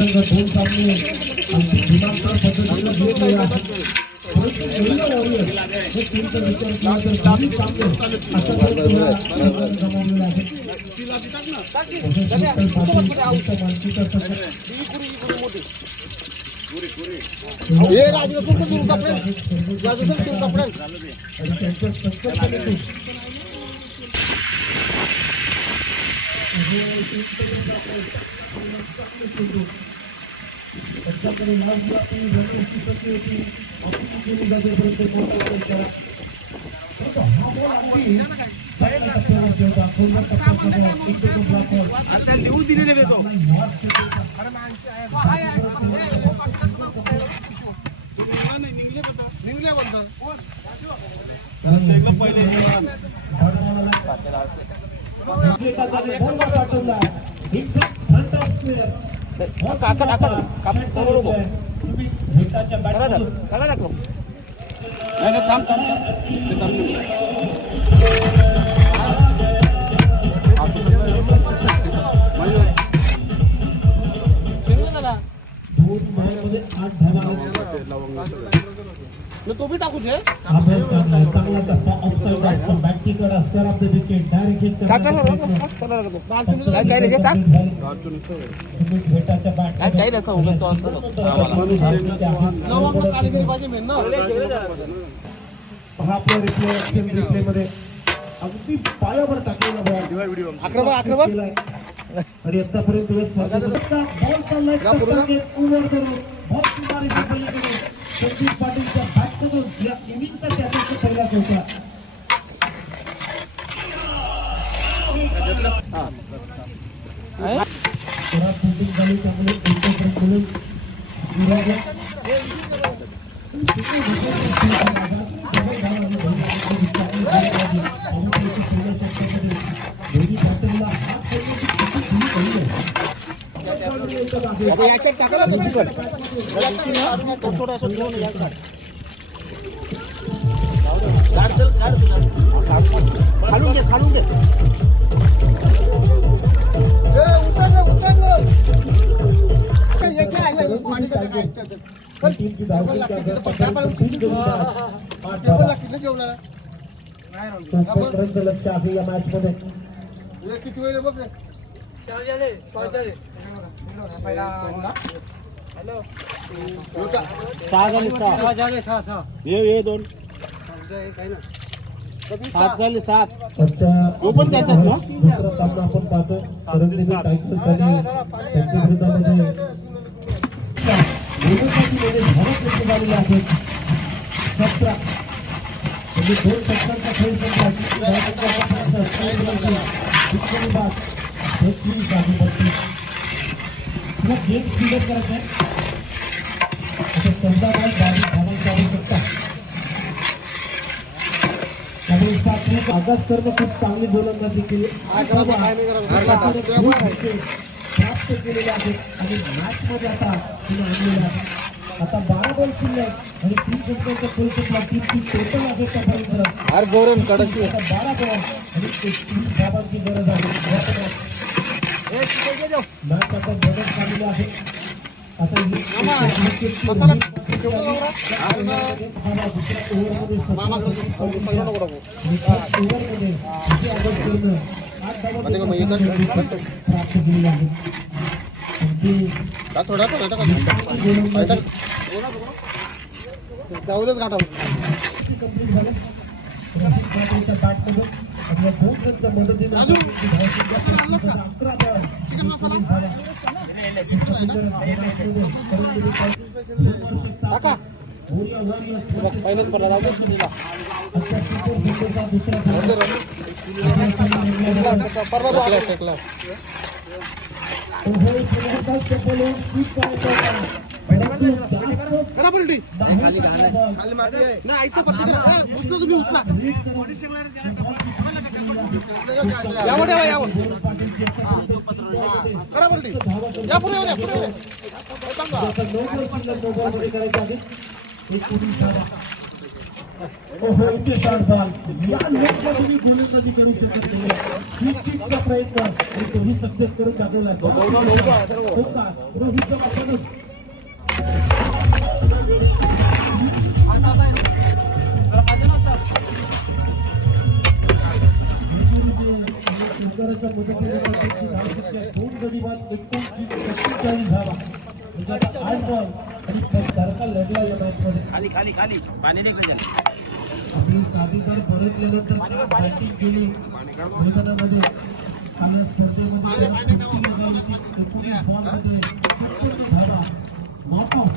दोन सामने दिमागदार पद्धतीने जिंकले आहेत. परंतु पहिला वॉरियर हे टीमचा विचार केला तर दोन्ही सामने अशा प्रकारे गमावलेले आहेत. ये राजू को भी उनका फ्रेंड राजू से उनका फ्रेंड त्याच्याकडे लास्ट आपली रणनीती कशी होती आपण केली जाते परंतु हा बॉल अगदी आता लिहून दिलेले देतो निघले बोलतात तो भी टाकू छे रिप्ले मध्ये अगदी पायावर टाकलेला बॉल आणि आतापर्यंत बॉल चाललाय संदीप पाटीलच्या बॅटमधून या इनिंगचा त्याचा पहिला होता. झाली त्यामुळे एकत्र बोलून खालून घे लक्ष आहे या मॅच मध्ये किती वेळ बघ दोन 7 झाले 7 पण त्याच्यात ना दुसरा सामना आपण पाहतो परंतु टायटल झाली त्यांच्या विरोधामध्ये झालेले आहेत 17 म्हणजे 2 टक्क्यांचा खेळ गेम क्लिअर करत आहे समजा आगास करणं खूप चांगली गोलंदाजी केली प्राप्त केलेले आहेत आणि मॅच मध्ये आता तिने आणलेला आहे. आता 12 बॉल शिल्लक आणि 3 षटकांच्या फलसुकला 3 टोटल आहे त्यापर्यंत 12 बॉल आणि 3 धावांची गरज आहे. मॅच आता बदल झालेली आहे. आता ओहो इथे शॉर्ट बॉल या लोकला तुम्ही गोलंदाजी करू शकत नाही. क्विकचा प्रयत्न आणि तोही सक्सेस करून दाखवला. हो का रोहितचा वापरच सुंदरच्या मुदतीमध्ये दोन गडी बाद 41 धावा म्हणजे 8 बॉल आणि धडका लढला या मॅचमध्ये. खाली पाणी निघलं आपली साधीदार परतल्यानंतर बॅटिंग केली मैदानामध्ये आणि स्पर्धेमध्ये बॉलमध्ये 38 धावा नॉकआउट.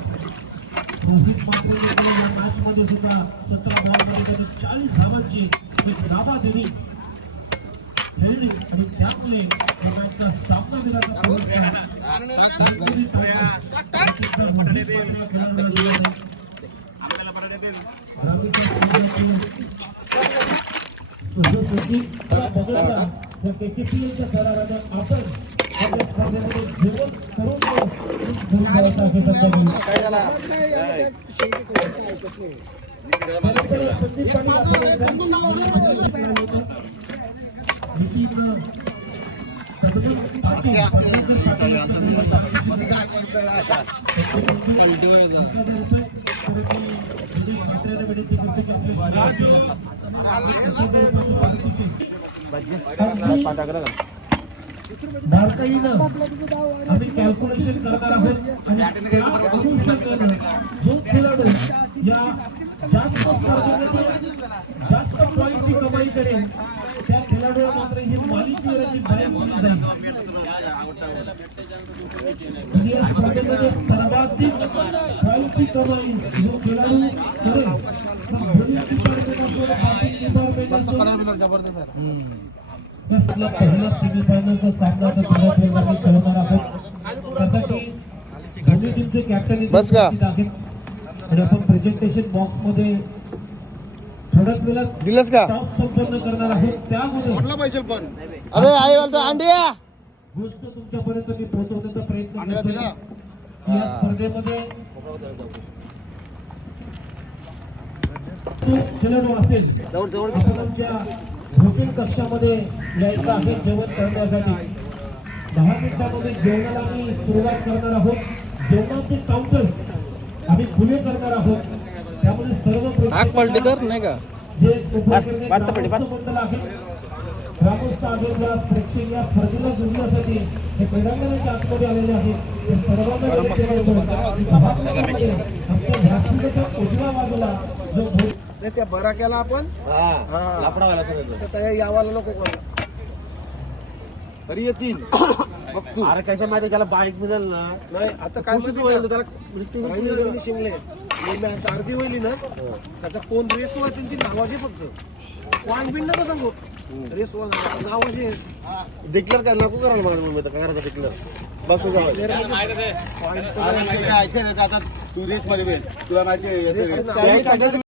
रोहित मात्र या मॅचमध्ये सुद्धा 17 बॉलमध्ये 40 धावांची एक नावाजली खेळली आणि त्यामुळे या मॅचचा सामनावीराचा पुरस्कार केकेपीएलच्या कराराने आपण आपल्या स्पर्धेमध्ये जेवण करून घरी जायचं आहे संध्याकाळी. संदीप भारताईनं आम्ही कॅल्क्युलेशन करणार आहोत आणि त्या अनुषंगाने जो खेळाडू या जास्त स्पर्धेमध्ये जास्त पॉईंटची कमाई करेल त्या खेळाडूला मात्र ही मालिकेवरची बाईक दिली जाईल. या स्पर्धेमध्ये सर्वाधिक पॉईंटची कमाई जो खेळाडू करेल पहिला सेमीफायनलचा सामना खेळणार आहोत. त्यासाठी दोन्ही टीमचे कॅप्टन आहेत आणि आपण प्रेझेंटेशन बॉक्स मध्ये थोड्याच वेळात दिलंस का टॉप संपन्न करणार आहोत. त्यामध्ये अरे आई बोलतो अंडिया गोष्ट तुमच्यापर्यंत मी पोहोचवण्याचा प्रयत्न करतोय. या स्पर्धेमध्ये तो खेळाडू असेल आपण आमच्या हॉटेल कक्षामध्ये यायचं आहे जेवण करण्यासाठी. 10 मिनिटांमध्ये जेवणाला आम्ही सुरुवात करणार आहोत. जेवणाचे काउंटर आम्ही खुले करणार आहोत. त्यामुळे सर्व नाही का जे मंडळ आहे ग्रामस्थ आयोजक प्रेक्षक या स्पर्धेला जोडण्यासाठी हे क्रीडांगणाच्या आतमध्ये आलेले आहेत. ते सर्वांना आमच्या व्यासपीठाच्या उजव्या बाजूला जो त्या बरा केला आपण यावाला नको तरी येतील अरे कसं माहिती त्याला बाईक मिळेल ना नाही आता काय त्याला शिमले अर्धी वहिली ना त्याचा कोण रेस वा त्यांची नावाचे फक्त पॉईंट बिन नका सांगू रेस वा नावाचे डिक्लेअर काय नको करायला मला काय करायचं डिक्लेअर बघ तुझ्या तू रेस मध्ये तुला माहिती